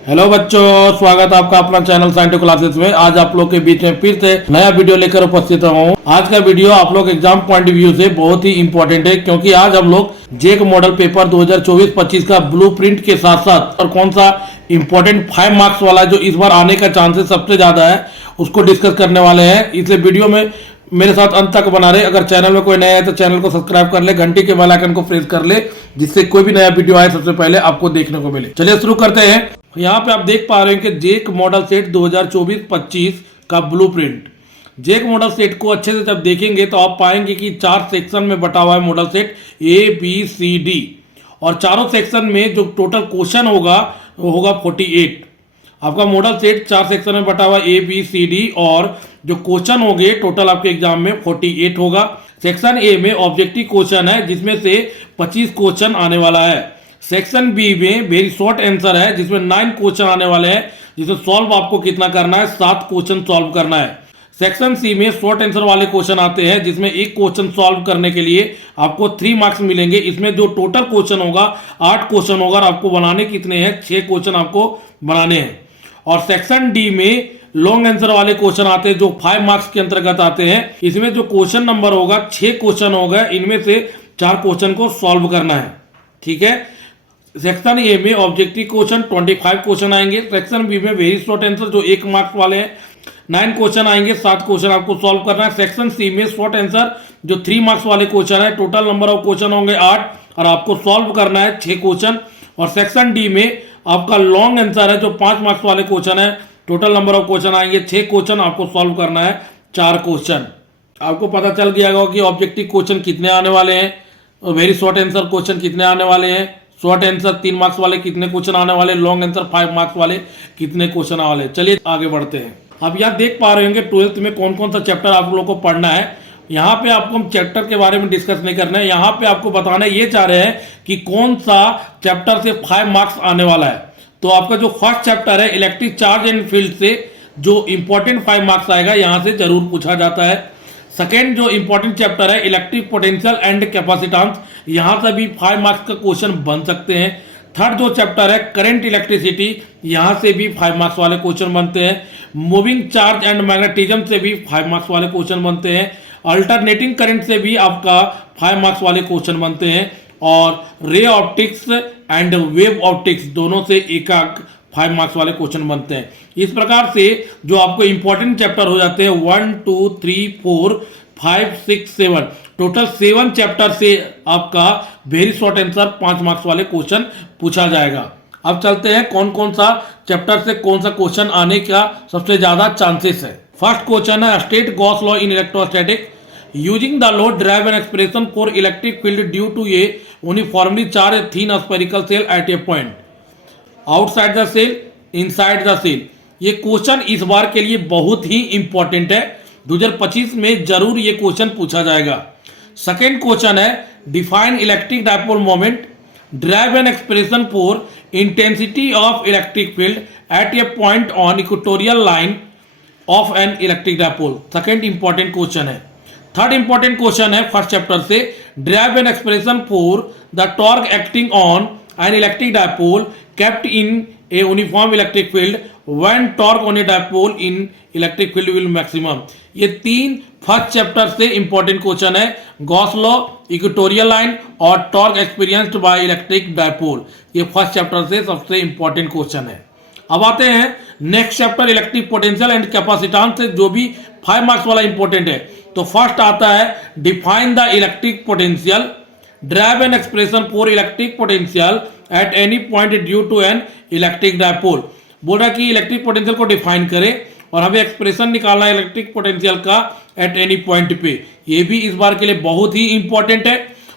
Hello बच्चों, स्वागत है आपका अपना चैनल साइंटिफिक क्लासेस में। आज आप लोग के बीच में फिर से नया वीडियो लेकर उपस्थित हूँ। आज का वीडियो आप लोग एग्जाम पॉइंट ऑफ व्यू से बहुत ही इंपॉर्टेंट है, क्योंकि आज हम लोग जेक मॉडल पेपर 2024-25 का ब्लूप्रिंट के साथ साथ और कौन सा इंपॉर्टेंट 5 मार्क्स वाला जो इस बार आने का चांसेस सबसे ज्यादा है उसको डिस्कस करने वाले हैं। इसलिए वीडियो में मेरे साथ अंत तक बना रहे। अगर चैनल में कोई नया है तो चैनल को सब्सक्राइब कर ले, घंटी के बेल आइकन को प्रेस कर ले, जिससे कोई भी नया वीडियो आए सबसे पहले आपको देखने को मिले। चलिए शुरू करते हैं। यहाँ पे आप देख पा रहे हैं कि जेक मॉडल सेट 2024-25 का ब्लूप्रिंट। जेक मॉडल सेट को अच्छे से जब देखेंगे तो आप पाएंगे कि 4 सेक्शन में बटा हुआ है मॉडल सेट ABCD, और चारों सेक्शन में जो टोटल क्वेश्चन होगा वो होगा 48। आपका मॉडल सेट 4 सेक्शन में बटा हुआ ABCD, और जो क्वेश्चन होंगे टोटल आपके एग्जाम में 48 होगा। सेक्शन ए में ऑब्जेक्टिव क्वेश्चन है जिसमें से 25 क्वेश्चन आने वाला है। सेक्शन बी में वेरी शॉर्ट आंसर है जिसमें 9 क्वेश्चन आने वाले हैं, जिसमें सॉल्व आपको कितना करना है, 7 क्वेश्चन सॉल्व करना है। सेक्शन सी में शॉर्ट आंसर वाले क्वेश्चन आते हैं जिसमें एक क्वेश्चन सॉल्व करने के लिए आपको 3 मार्क्स मिलेंगे। इसमें जो टोटल क्वेश्चन होगा 8 क्वेश्चन होगा, और आपको बनाने कितने हैं, 6 क्वेश्चन आपको बनाने हैं। और सेक्शन डी में लॉन्ग आंसर वाले क्वेश्चन आते हैं जो 5 मार्क्स के अंतर्गत आते हैं। इसमें जो क्वेश्चन नंबर होगा 6 क्वेश्चन होगा, इनमें से 4 क्वेश्चन को सॉल्व करना है। ठीक है। सेक्शन ए में ऑब्जेक्टिव क्वेश्चन 25 क्वेश्चन आएंगे। सेक्शन बी में वेरी शॉर्ट आंसर जो 1 मार्क्स वाले हैं 9 क्वेश्चन आएंगे, 7 क्वेश्चन आपको सॉल्व करना है। सेक्शन सी में शॉर्ट आंसर जो 3 मार्क्स वाले क्वेश्चन है, टोटल नंबर ऑफ क्वेश्चन होंगे 8, और आपको सॉल्व करना है 6 क्वेश्चन। और सेक्शन डी में आपका लॉन्ग आंसर है जो 5 मार्क्स वाले क्वेश्चन है, टोटल नंबर ऑफ क्वेश्चन आएंगे 6 क्वेश्चन, आपको सॉल्व करना है 4 क्वेश्चन। आपको पता चल गया होगा कि ऑब्जेक्टिव क्वेश्चन कितने आने वाले हैं, और वेरी शॉर्ट आंसर क्वेश्चन कितने आने वाले हैं। शॉर्ट आंसर 3 मार्क्स वाले कितने क्वेश्चन आने वाले, लॉन्ग आंसर 5 मार्क्स वाले कितने क्वेश्चन आने वाले। चलिए आगे बढ़ते हैं। आप यहाँ देख पा रहे होंगे 12th में कौन कौन सा चैप्टर आप लोगों को पढ़ना है। यहाँ पे आपको हम चैप्टर के बारे में डिस्कस नहीं करना है, यहाँ पे आपको बताना ये चाह रहे हैं कि कौन सा चैप्टर से 5 मार्क्स आने वाला है। तो आपका जो फर्स्ट चैप्टर है इलेक्ट्रिक चार्ज एंड फील्ड से जो इंपॉर्टेंट 5 मार्क्स आएगा, यहाँ से जरूर पूछा जाता है। सेकेंड जो इंपॉर्टेंट चैप्टर है इलेक्ट्रिक पोटेंशियल एंड कैपेसिटेंस, यहां से भी 5 मार्क्स का क्वेश्चन बन सकते हैं। थर्ड जो चैप्टर है करंट इलेक्ट्रिसिटी, यहां से भी 5 मार्क्स वाले क्वेश्चन बनते हैं। मूविंग चार्ज एंड मैग्नेटिज्म से भी 5 मार्क्स वाले क्वेश्चन बनते हैं। अल्टरनेटिंग करंट से भी आपका 5 मार्क्स वाले क्वेश्चन बनते हैं। और ray optics and wave optics दोनों से एक 5 मार्क्स वाले क्वेश्चन बनते हैं। इस प्रकार से जो आपको इंपॉर्टेंट चैप्टर हो जाते हैं 1 2 3 4 5 6 7, टोटल 7 चैप्टर से आपका वेरी शॉर्ट आंसर 5 मार्क्स वाले क्वेश्चन पूछा जाएगा। अब चलते हैं कौन कौन सा चैप्टर से कौन सा क्वेश्चन आने का सबसे ज्यादा चांसेस है। फर्स्ट क्वेश्चन है state Gauss law in electrostatic, using the law derive an expression for electric field due to a uniformly charge thin spherical shell at a point outside the shell inside the shell. ये question इस बार के लिए बहुत ही important है, 2025 में जरूर ये क्वेश्चन पूछा जाएगा। सेकेंड क्वेश्चन है define electric dipole moment, drive an expression for intensity of electric field at a point on equatorial line of N electric dipole. Second important question है। थर्ड इंपॉर्टेंट क्वेश्चन है first chapter से drive an expression for the torque acting on an electric dipole kept in a uniform electric field when torque on a dipole in electric field will maximum। ये 3 first chapter से important question है, Gauss law, equatorial line और torque experienced by electric dipole. ये first chapter से सबसे important question है। अब आते हैं next chapter electric potential and capacitance से, जो भी 5 मार्क्स वाला इंपॉर्टेंट है। तो फर्स्ट आता है define the electric potential, derive an expression for electric potential at any point due to an electric dipole. बोल रहा है कि इलेक्ट्रिक पोटेंशियल को डिफाइन करें और हमें एक्सप्रेशन निकालना है इलेक्ट्रिक पोटेंशियल का एट एनी पॉइंट पे। ये भी इस बार के लिए बहुत ही इंपॉर्टेंट है।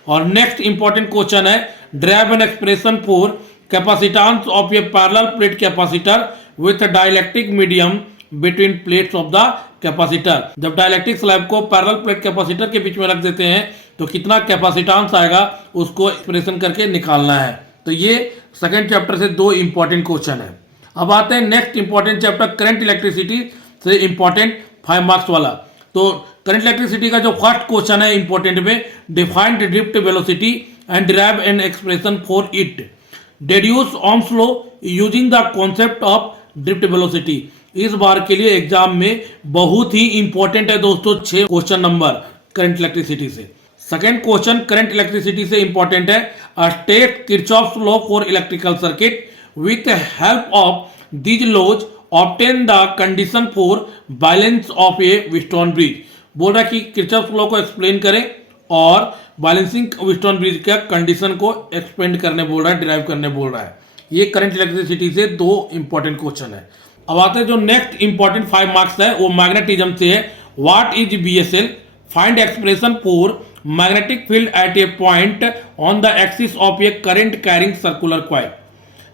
और नेक्स्ट इंपॉर्टेंट क्वेश्चन है drive an expression for capacitance of A parallel plate capacitor with dielectric medium between plates of the capacitor. जब डाइलेक्ट्रिक स्लैब को पैरेलल प्लेट कैपेसिटर के बीच में रख देते हैं तो कितना कैपेसिटेंस आएगा उसको एक्सप्रेशन करके निकालना है। तो ये सेकंड चैप्टर से 2 इंपॉर्टेंट क्वेश्चन है। अब आते हैं next important chapter current electricity से इंपॉर्टेंट 5 मार्क्स वाला। तो करंट इलेक्ट्रिसिटी का जो फर्स्ट क्वेश्चन है इंपॉर्टेंट में defined drift velocity and derive an expression for it. deduce Ohm's law using the concept of drift velocity। इस बार के लिए एग्जाम में बहुत ही इंपॉर्टेंट है दोस्तों 6 क्वेश्चन नंबर करंट इलेक्ट्रिसिटी से। सेकेंड क्वेश्चन करंट इलेक्ट्रिसिटी से इंपॉर्टेंट है। State Kirchhoff's law for electrical circuit with help of these laws obtain the condition for balance of a Wheatstone bridge. बोल रहा है कि किरचॉफ्स लॉ को explain करें और बैलेंसिंग व्हीटस्टोन ब्रिज का कंडीशन को एक्सपेंड करने बोल रहा है, डिराइव करने बोल रहा है। ये करंट इलेक्ट्रिसिटी से 2 इंपॉर्टेंट क्वेश्चन है। अब आते हैं जो नेक्स्ट इंपॉर्टेंट 5 मार्क्स है वो मैग्नेटिज्म से है। What is BSL? Find expression for magnetic field at a point on the axis of a current carrying circular coil.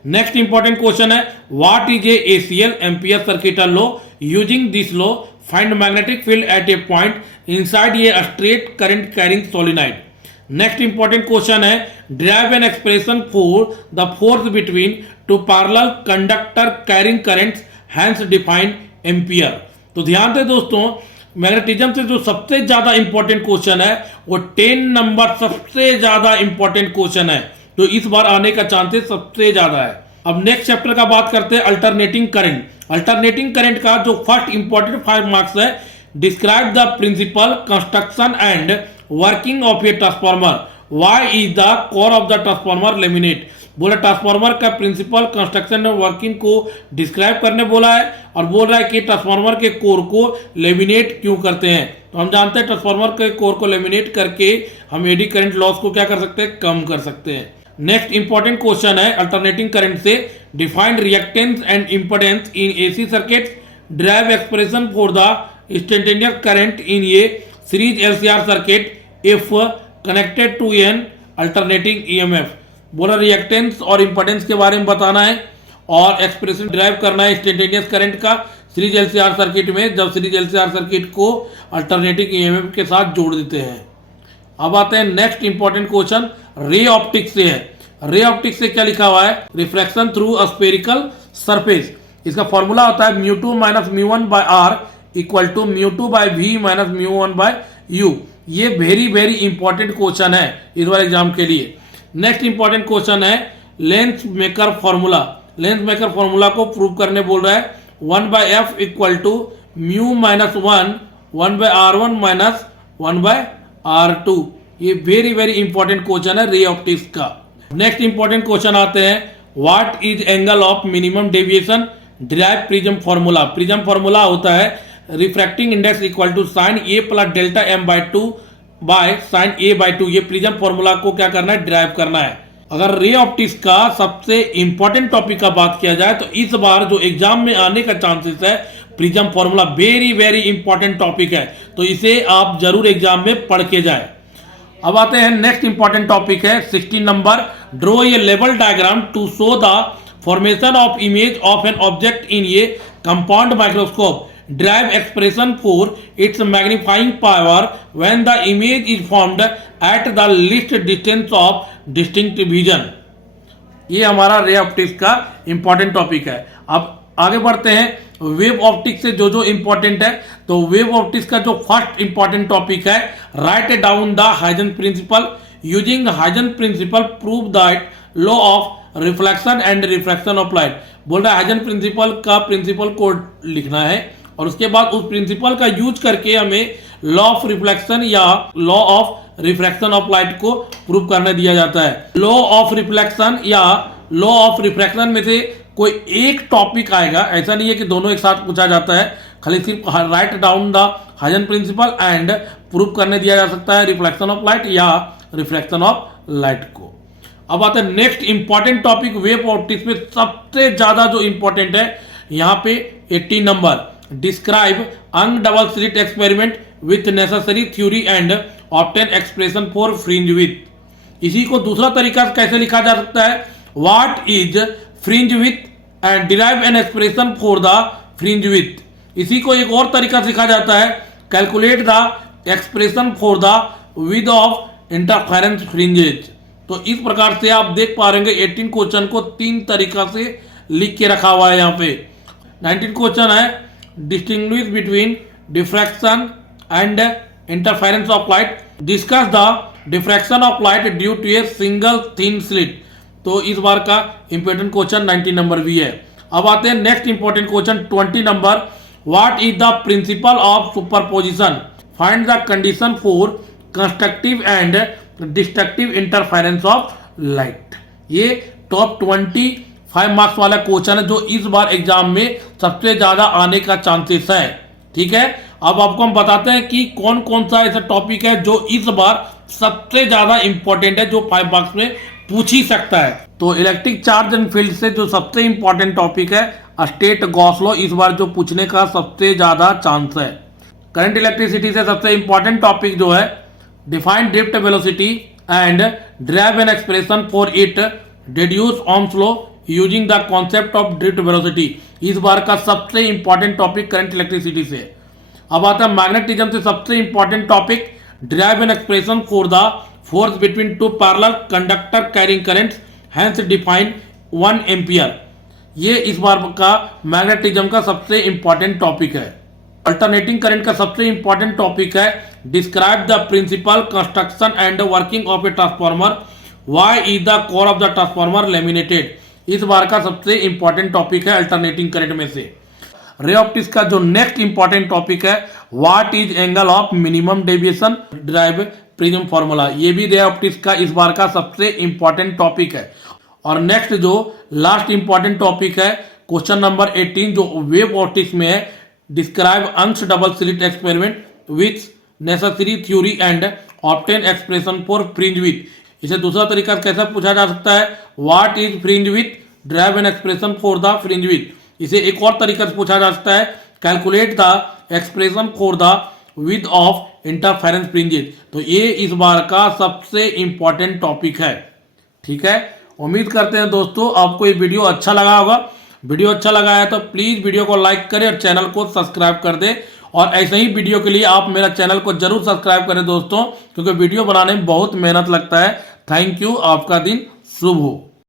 Next important question है what is a ACL? Ampere circuit law. Using this law find magnetic field at a point inside a straight current carrying solenoid. Next important question है derive an expression for the force between two parallel conductor carrying currents hence define ampere. तो ध्यान दें दोस्तों, magnetism से जो सबसे ज्यादा important question है वो 10 नंबर सबसे ज्यादा इंपॉर्टेंट क्वेश्चन है, तो इस बार आने का चांसेस सबसे ज्यादा है। अब नेक्स्ट चैप्टर का बात करते हैं अल्टरनेटिंग करंट। अल्टरनेटिंग करंट का जो फर्स्ट इंपॉर्टेंट 5 मार्क्स है describe the principle construction and working of a transformer. Why is the core of the transformer laminate? बोला ट्रांसफार्मर का प्रिंसिपल कंस्ट्रक्शन और वर्किंग को डिस्क्राइब करने बोला है और बोल रहा है कि ट्रांसफार्मर के कोर को लेमिनेट क्यों करते हैं। तो हम जानते हैं ट्रांसफार्मर के कोर को लेमिनेट करके हम एडी करंट लॉस को क्या कर सकते हैं? कम कर सकते हैं। नेक्स्ट इंपॉर्टेंट क्वेश्चन है अल्टरनेटिंग करंट से defined reactance and impedance in AC circuit. Derive expression for the instantaneous current in a series LCR circuit if connected to an alternating EMF. बोला रिएक्टेंस और इंपेडेंस के बारे में बताना है और एक्सप्रेशन ड्राइव करना है इंस्टेंटेनियस करंट का सीरीज एलसीआर सर्किट में, जब सीरीज एलसीआर सर्किट को अल्टरनेटिंग ईएमएफ के साथ जोड़ देते हैं। अब आते हैं next important question ray optics से है। रे ऑप्टिक्स से क्या लिखा हुआ है? Refraction through a spherical surface. इसका फॉर्मूला होता है μ2 - μ1 by r equal to μ2 by v - μ1 by u। ये वेरी इंपॉर्टेंट क्वेश्चन है इस बार एग्जाम के लिए। नेक्स्ट इंपॉर्टेंट क्वेश्चन है lens maker formula. Lens maker formula को प्रूव करने बोल रहा है 1/f equal to μ - 1/r1 - 1/r2। ये वेरी इंपॉर्टेंट क्वेश्चन है रे ऑप्टिक्स का। नेक्स्ट इंपॉर्टेंट क्वेश्चन आते हैं what is angle of minimum deviation? Derive prism formula. Prism formula होता है refracting index equal to sin a + delta m/2 by sin a/2। ये prism formula को क्या करना है? डिराइव करना है। अगर रे ऑप्टिक्स का सबसे इंपॉर्टेंट टॉपिक का बात किया जाए तो इस बार जो एग्जाम में आने का चांसेस है prism formula very important topic है, तो इसे आप जरूर एग्जाम में पढ़ के जाए। अब आते हैं नेक्स्ट इंपॉर्टेंट टॉपिक है 16 नंबर ड्रॉ ए लेवल diagram to show the formation of image of an object in a compound microscope. Derive expression for its magnifying power when the image is formed at the least distance of distinct vision। ये हमारा रे optics का important topic है। अब आगे बढ़ते हैं wave optics से जो इंपॉर्टेंट है। तो वेव ऑप्टिक्स का जो फर्स्ट इंपॉर्टेंट टॉपिक है write down the Huygens principle. Using Huygens principle prove that law of reflection and refraction of light. बोल रहा है हाइजन प्रिंसिपल का प्रिंसिपल को लिखना है और उसके बाद उस प्रिंसिपल का यूज करके हमें लॉ ऑफ रिफ्लेक्शन या law of refraction of light को प्रूव करने दिया जाता है। लॉ ऑफ रिफ्लेक्शन या लॉ ऑफ रिफ्रैक्शन में से कोई एक टॉपिक आएगा, ऐसा नहीं है कि दोनों एक साथ पूछा जाता है। खाली सिर्फ write down the Huygens principle and prove करने दिया जा सकता है रिफ्लेक्शन ऑफ लाइट या रिफ्रैक्शन ऑफ लाइट को। अब आते हैं next important topic wave optics में सबसे ज्यादा जो इंपॉर्टेंट है यहाँ पे 18 number describe Young double slit experiment with necessary theory and obtain expression for fringe width. इसी को दूसरा तरीका कैसे लिखा जा सकता है? What is fringe width and derive an expression for the fringe width. इसी को एक और तरीका लिखा जाता है calculate the expression for the width of interference fringes. तो इस प्रकार से आप देख पा रहे हैं 18 क्वेश्चन को 3 तरीका से लिख के रखा हुआ है यहाँ पे। 19 क्वेश्चन है distinguish between diffraction and interference of light. Discuss the diffraction of light due to a single thin slit. तो इस बार का इंपॉर्टेंट क्वेश्चन 19 नंबर भी है। अब आते हैं next important question 20 number. What is the principle of superposition? Find the condition for constructive and destructive interference of light. ये टॉप 25 मार्क्स वाला क्वेश्चन है जो इस बार एग्जाम में सबसे ज्यादा आने का चांसेस है। ठीक है, अब आपको हम बताते हैं कि कौन कौन सा ऐसा टॉपिक है जो इस बार सबसे ज्यादा इंपॉर्टेंट है, जो 5 मार्क्स में पूछ ही सकता है। तो इलेक्ट्रिक चार्ज एंड फील्ड से जो सबसे इंपॉर्टेंट टॉपिक है स्टेट गॉस लॉ, इस बार जो पूछने का सबसे ज्यादा चांस है। करंट इलेक्ट्रिसिटी से सबसे इंपॉर्टेंट टॉपिक जो है define drift velocity and drive an expression for it, deduce Ohm's law using the concept of drift velocity, इस बार का सबसे इंपॉर्टेंट टॉपिक करंट इलेक्ट्रिसिटी से। अब आता है मैग्नेटिज्म से सबसे important topic derive an expression for the force between two parallel conductor carrying currents, hence define 1 ampere. ये इस बार का मैग्नेटिज्म का सबसे इंपॉर्टेंट टॉपिक है। अल्टरनेटिंग करंट का सबसे इंपॉर्टेंट टॉपिक है describe the principle construction and working of a transformer, why is the core of the transformer laminated, इस बार का सबसे इंपॉर्टेंट टॉपिक है अल्टरनेटिंग करंट में से। रे ऑप्टिक्स का जो नेक्स्ट इंपॉर्टेंट टॉपिक है what is angle of minimum deviation, drive prism formula, ये भी रे ऑप्टिक्स का इस बार का सबसे इंपॉर्टेंट टॉपिक है। और नेक्स्ट जो लास्ट इंपॉर्टेंट टॉपिक है क्वेश्चन नंबर 18 जो वेव ऑप्टिक्स में है, डिस्क्राइब अंश double slit experiment with necessary theory and obtain expression for fringe with. इसे दूसरा तरीका कैसे पूछा जा सकता है, what is fringe with, drive an expression for the fringe with. इसे एक और तरीका से पूछा जा सकता है, calculate the expression for the width of interference fringes. तो ये इस बार का सबसे इंपॉर्टेंट टॉपिक है। ठीक है, उम्मीद करते हैं दोस्तों आपको ये वीडियो अच्छा लगा होगा। वीडियो अच्छा लगा है तो प्लीज वीडियो को लाइक करें और चैनल को सब्सक्राइब कर दें। और ऐसे ही वीडियो के लिए आप मेरा चैनल को जरूर सब्सक्राइब करें दोस्तों, क्योंकि वीडियो बनाने में बहुत मेहनत लगता है। थैंक यू, आपका दिन शुभ हो।